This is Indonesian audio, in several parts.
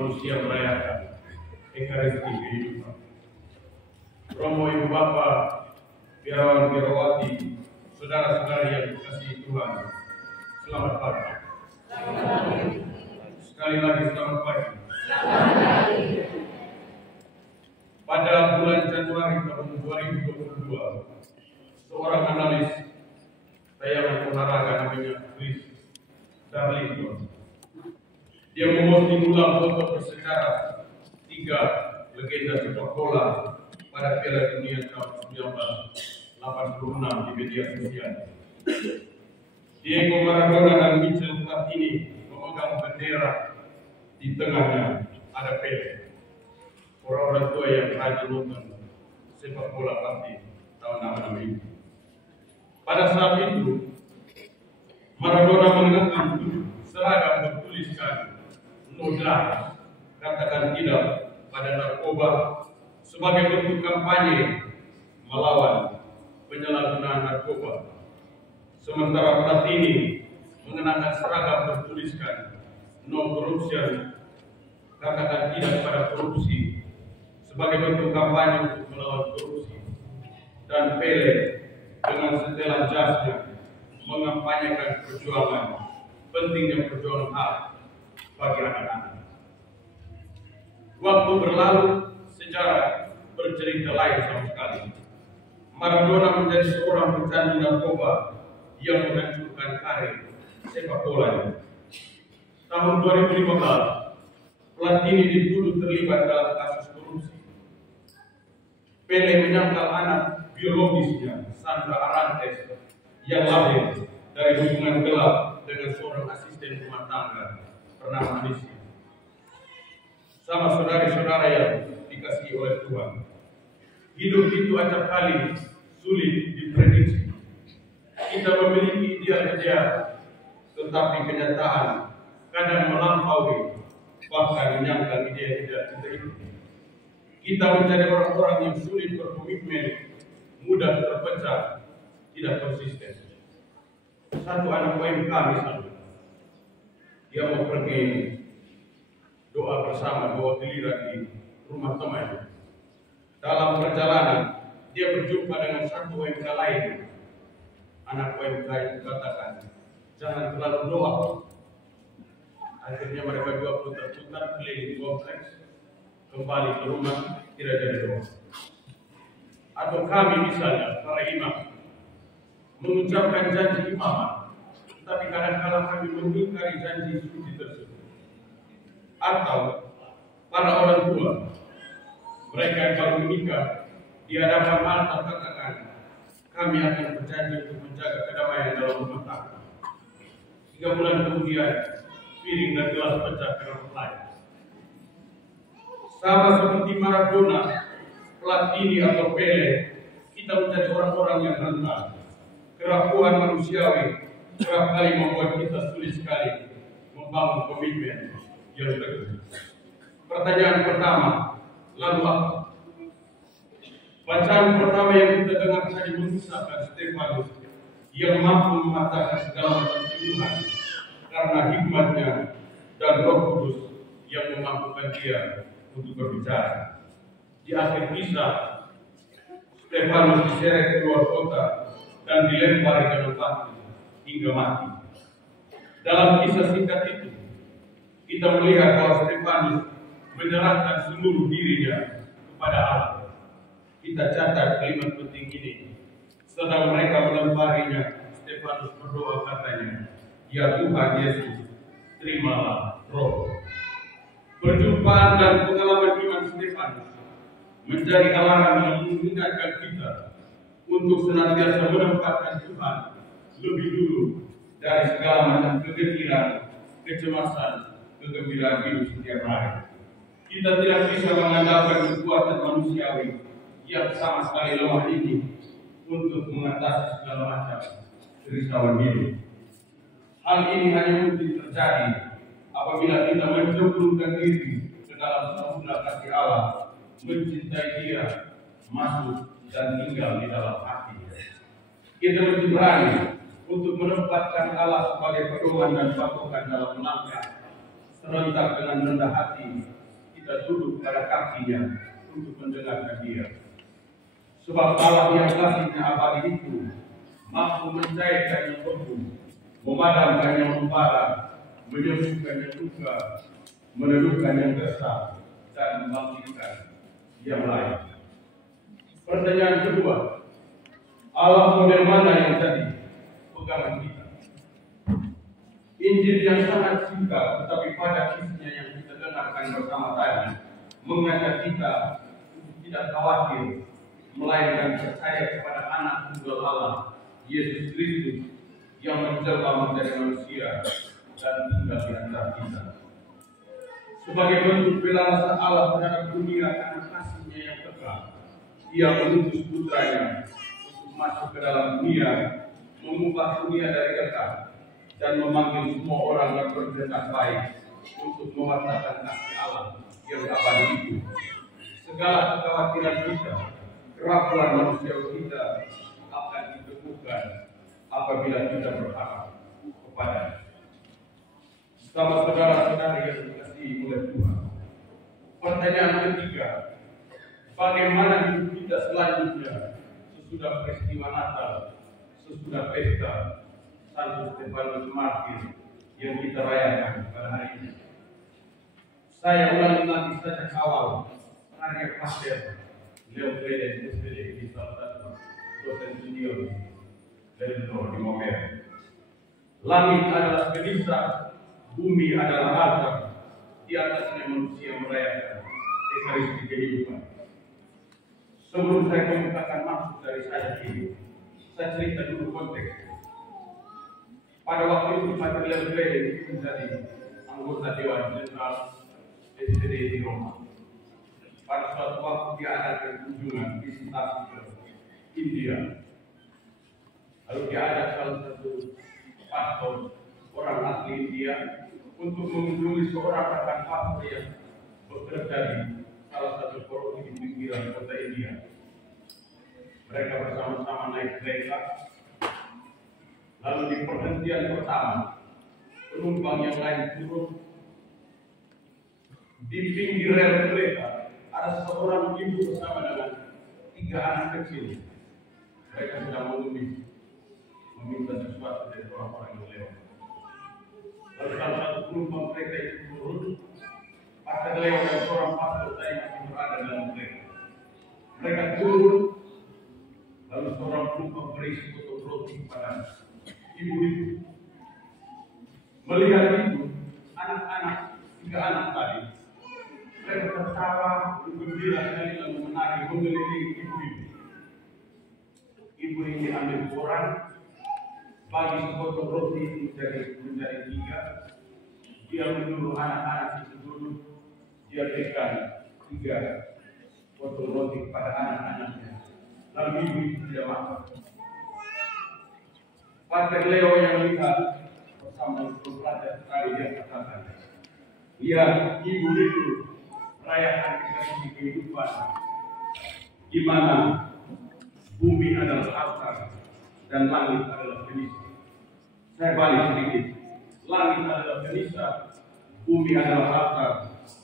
manusia merayakan Ekaristi kehidupan. Romo Ibu Bapak, Biarawan Biarawati, saudara-saudari yang dikasihi Tuhan, selamat pagi. Sekali lagi selamat pagi. Pada bulan Januari tahun 2022, seorang analis tayangan olahraga namanya Chris Darlington, dia memposting ulang foto bersejarah 3 legenda sepak bola pada Piala Dunia tahun 1986 di media sosial. Diego Maradona dan Michel Platini memegang bendera, di tengahnya ada Pele. Orang-orang tua yang rajin nonton sepak bola pasti tahun 66 ini. Pada saat itu, Maradona mengenakan seragam bertuliskan "No drugs", katakan tidak pada narkoba, sebagai bentuk kampanye melawan penyalahgunaan narkoba. Sementara Platini mengenakan seragam bertuliskan "No corruption", katakan tidak pada korupsi, sebagai bentuk kampanye untuk melawan korupsi. Dan Pele dengan setelan jasnya mengampanyekan perjuangan, pentingnya perjuangan hak bagi anak-anak. Waktu berlalu, sejarah bercerita lain sama sekali. Maradona menjadi seorang pecandu narkoba yang menghancurkan karir sepak bola. Tahun 2015, Platini dituduh terlibat dalam kasus korupsi. Pele menyangkal anak biologisnya, Sandra Arantes, yang lahir dari hubungan gelap dengan seorang asisten rumah tangga bernama Alicia. Sama saudari-saudara yang dikasihi oleh Tuhan, hidup itu acap kali sulit diprediksi. Kita memiliki ideal-ideal, tetapi kenyataan kadang melampaui, bahkan menyangkal ideal-ideal kita itu. Kita menjadi orang-orang yang sulit berkomitmen, mudah terpecah, tidak konsisten. Satu anak UMK misalnya, dia mau pergi doa bersama, doa giliran di rumah teman. Dalam perjalanan, dia berjumpa dengan satu UMK lain. Anak UMK itu katakan, jangan terlalu doa. Akhirnya mereka dua putar-putar keliling kompleks, kembali ke rumah, tidak jadi doa. Atau kami misalnya, para imam, mengucapkan janji imamat, tapi kadang-kadang kami mengingkari janji suci tersebut. Atau para orang tua, mereka yang baru menikah, di hadapan altar katakan, kami akan berjanji untuk menjaga kedamaian dalam rumah tangga. 3 bulan kemudian, piring dan gelas pecah karena lain. Sama seperti Maradona, Platini atau Pele, kita menjadi orang-orang yang rentan. Kerapuhan manusiawi kerap kali membuat kita sulit sekali membangun komitmen yang teguh. Pertanyaan pertama, lalu apa? Bacaan pertama yang kita dengar tadi mengisahkan Stefanus yang mampu mematahkan segala macam tuduhan karena hikmatnya dan Roh Kudus yang memampukan dia untuk berbicara. Di akhir kisah, Stefanus diseret keluar kota dan dilempar dalam batu hingga mati. Dalam kisah singkat itu, kita melihat bahwa Stefanus menyerahkan seluruh dirinya kepada Allah. Kita catat kalimat penting ini. Sedang mereka melemparinya, Stefanus berdoa katanya, "Ya Tuhan Yesus, terimalah roh." Perjumpaan dan pengalaman iman Stefanus menjadi alarm yang mengingatkan kita untuk senantiasa menempatkan Tuhan lebih dulu dari segala macam kegembiraan, kecemasan, kegembiraan hidup setiap hari. Kita tidak bisa mengandalkan kekuatan manusiawi yang sama sekali lemah ini untuk mengatasi segala macam kerisauan hidup. Hal ini hanya mungkin terjadi apabila kita mencemplungkan diri ke dalam samudra kasih Allah, mencintai Dia, masuk dan tinggal di dalam hati. Kita mesti berani untuk menempatkan Allah sebagai pedoman dan patokan dalam langkah serentak dengan rendah hati kita duduk pada kakinya untuk mendengarkan Dia. Sebab Allah yang kasihnya abadi itu mampu mencairkan yang beku, memadamkan yang membara, menyembuhkan yang luka, meneduhkan yang gersang, dan membangkitkan yang lain. Pertanyaan kedua, Allah model mana yang jadi pegangan kita? Injil yang sangat singkat tetapi pada isinya yang kita dengarkan bersama tadi mengajak kita untuk tidak khawatir, melainkan percaya kepada Anak Tunggal Allah, Yesus Kristus, yang menjelma menjadi manusia dan tinggal di antara kita. Sebagai bentuk bela rasa Allah terhadap dunia karena kasihnya yang kekal, Ia mengutus putranya untuk masuk ke dalam dunia, mengubah dunia dari dekat, dan memanggil semua orang yang berkehendak baik untuk mewartakan kasih Allah yang abadi itu. Segala kekhawatiran kita, keraguan manusia kita akan ditemukan apabila kita berharap kepada sama saudara-saudari yang dikasihi oleh Tuhan. Pertanyaan ketiga, bagaimana hidup kita selanjutnya sesudah peristiwa Natal, sesudah pesta Santo Stefanus Martir yang kita rayakan pada hari ini? Saya ulangi lagi sejak awal karya Pastor Leo Fredes SPD di salah satu dosen studio dari di Momer. Langit adalah gelisah, bumi adalah altar, di atasnya manusia merayakan Ekaristi kehidupan. Sebelum saya kemukakan maksud dari saya ini, saya cerita dulu konteks. Pada waktu itu Pastor Leo Fredes menjadi anggota Dewan Jenderal SPD di Roma. Pada suatu waktu dia ada kunjungan visitasi ke India. Lalu dia ada salah satu pastor orang asli India untuk mengunjungi seorang rekan pastor yang bekerja di salah satu provinsi di pinggiran kota India. Mereka bersama-sama naik kereta. Lalu di perhentian pertama, penumpang yang lain turun. Di pinggir rel kereta ada seorang ibu bersama dengan 3 anak kecil. Mereka sedang meminta sesuatu dari orang-orang yang lewat. Lalu salah satu penumpang kereta itu turun. Pastor Leo dan seorang pastor saya masih berada dalam kereta. Mereka turun. Lalu seorang penumpang berisi potong roti kepada ibu itu. Melihat itu, anak-anak 3 anak tadi, mereka tertawa, bergembira sekali lalu menari mengelilingi ibu itu. Ibu ini ambil koran, bagi sepotong roti menjadi 3. Dia menyuruh anak-anak itu duduk, dia berikan 3 potong roti kepada anak-anaknya. Lalu ibu itu tidak makan. Pastor Leo yang lihat bersama pelajar sekali dia katakan, lihat ibu itu merayakan Ekaristi kehidupan, di mana bumi adalah altar dan langit adalah gelisah. Saya balik sedikit. Langit adalah gelisah, bumi adalah altar,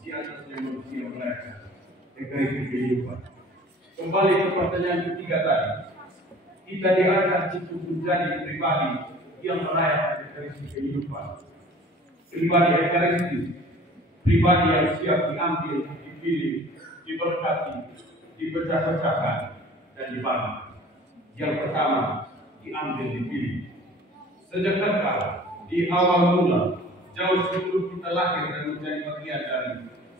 di atasnya manusia merayakan Ekaristi kehidupan. Kembali ke pertanyaan ketiga tadi. Kita diajak untuk menjadi pribadi yang merayakan Ekaristi kehidupan. Pribadi Ekaristi, pribadi yang siap diambil, dipilih, diberkati, dipecah-pecahkan, dan dibagi. Yang pertama, diambil, dipilih. Sejak kekal, di awal mula, jauh sebelum kita lahir dan menjadi bagian dari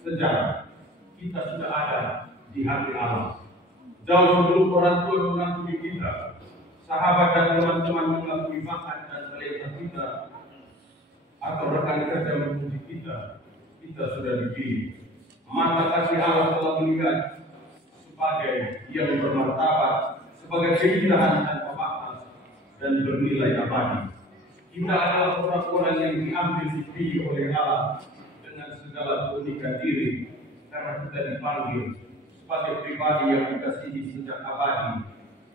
sejarah, kita sudah ada di hati Allah. Jauh sebelum orang tua mengakui kita, sahabat dan teman-teman mengakui bakat dan talenta kita, atau rekan kerja memuji kita, kita sudah dipilih. Mata kasih Allah telah melihat sebagai yang bermartabat, sebagai keindahan tanpa batas dan bernilai abadi. Kita adalah orang-orang yang diambil, dipilih oleh Allah dengan segala keunikan diri, karena kita dipanggil sebagai pribadi yang dikasihi sejak abadi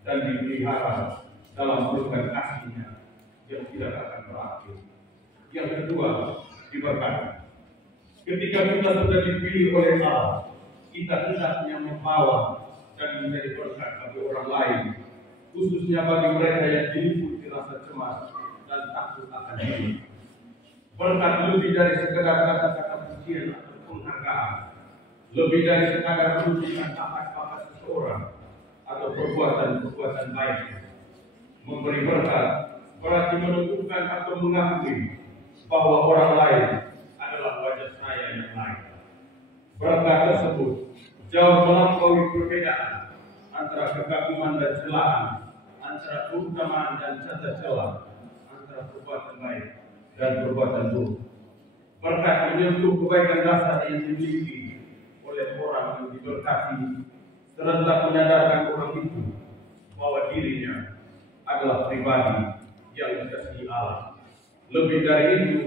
dan dipelihara dalam pelukan kasihnya yang tidak akan berakhir. Yang kedua, diberkati. Ketika kita sudah dipilih oleh Allah, kita hendaknya membawa dan menjadi berkat bagi orang lain, khususnya bagi mereka yang diliputi rasa cemas dan takut akan diri. Berkat lebih dari sekedar kata-kata pujian atau penghargaan, lebih dari sekadar menunjukkan bakat-bakat seseorang atau perbuatan-perbuatan baik. Memberi berkat berarti menentukan atau mengakui bahwa orang lain adalah wajah saya yang lain. Berkat tersebut jauh melampaui perbedaan antara kekaguman dan celaan, antara keutamaan dan cacat celah, antara perbuatan baik dan perbuatan buruk. Berkat menyentuh kebaikan dasar yang dimiliki oleh orang yang diberkati, serentak menyadarkan orang itu bahwa dirinya adalah pribadi yang dikasihi Allah. Lebih dari itu,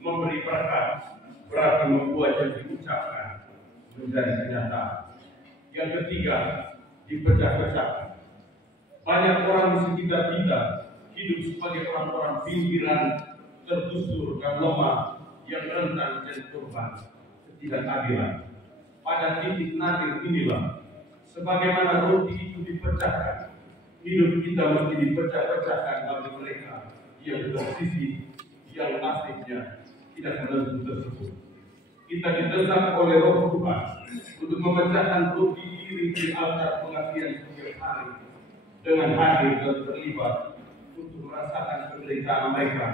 memberi berkat berarti membuat yang diucapkan menjadi kenyataan. Yang ketiga, dipecah-pecahkan. Banyak orang di sekitar kita hidup sebagai orang-orang pinggiran, tergusur dan lemah yang rentan menjadi korban ketidakadilan. Pada titik nadir inilah, sebagaimana roti itu dipecahkan, hidup kita mesti dipecah-pecahkan bagi mereka yang tersisih, yang nasibnya tidak menentu tersebut. Kita didesak oleh Roh Tuhan untuk memecahkan roti diri di altar pengabdian setiap hari dengan hadir dan terlibat untuk merasakan penderitaan mereka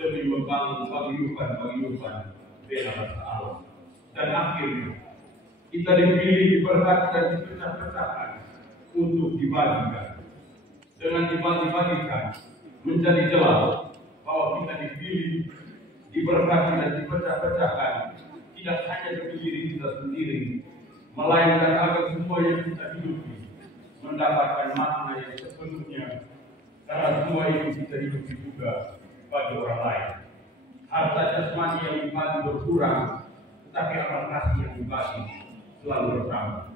demi membangun paguyuban bela rasa Allah. Dan akhirnya kita dipilih, diberkati dan dipecah-pecahkan untuk dibagikan. Dengan dibagi-bagikan menjadi jelas bahwa kita dipilih, diberkati dan dipecah-pecahkan tidak hanya demi diri kita sendiri, melainkan agar semua yang kita hidupi mendapatkan makna yang sepenuhnya, karena semua itu kita hidupi juga bagi orang lain. Harta jasmani yang dibagi berkurang, tetapi amal kasih yang dibagi selalu bertambah.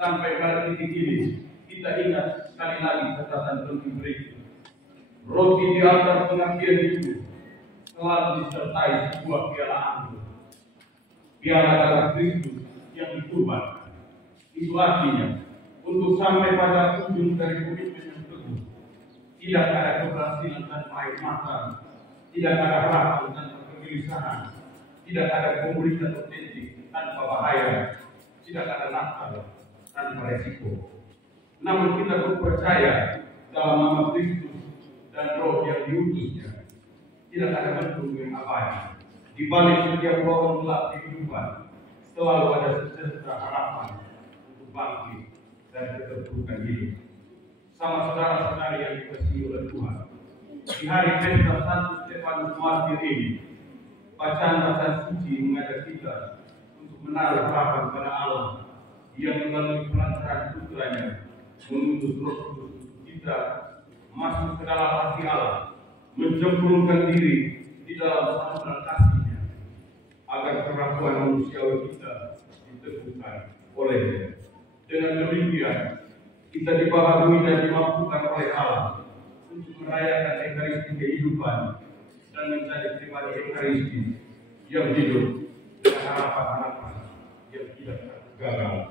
Sampai pada titik ini, kita ingat sekali lagi catatan penting berikut. Roti di altar pengabdian itu selalu disertai sebuah piala anggur, piala darah Kristus yang dikurbankan. Itu artinya, untuk sampai pada ujung dari komitmen yang teguh, tidak ada keberhasilan tanpa air mata, tidak ada harapan tanpa kegelisahan, tidak ada pemulihan otentik tanpa bahaya, tidak ada nakal tanpa resiko. Namun kita percaya dalam nama Kristus dan Roh yang diutusnya, tidak ada bentuk yang abadi. Di balik setiap lorong gelap kehidupan, selalu ada secerca harapan untuk bangkit dan keterpurukan hidup. Sama saudara-saudari yang dikasihi oleh Tuhan, di hari pesta Santo Stefanus Martir ini, bacaan-bacaan suci mengajak kita untuk menaruh harapan pada Allah yang melalui pelancaran putranya mengutus Roh Kudus untuk kita masuk ke dalam hati Allah, mencemplungkan diri di dalam saluran kasih-Nya, agar kerapuhan manusiawi kita diteguhkan oleh-Nya. Dengan demikian, kita dibaharui dan dimampukan oleh Allah untuk merayakan Ekaristi kehidupan dan menjadi pribadi Ekaristi yang hidup dengan harapan-harapan yang tidak gagal.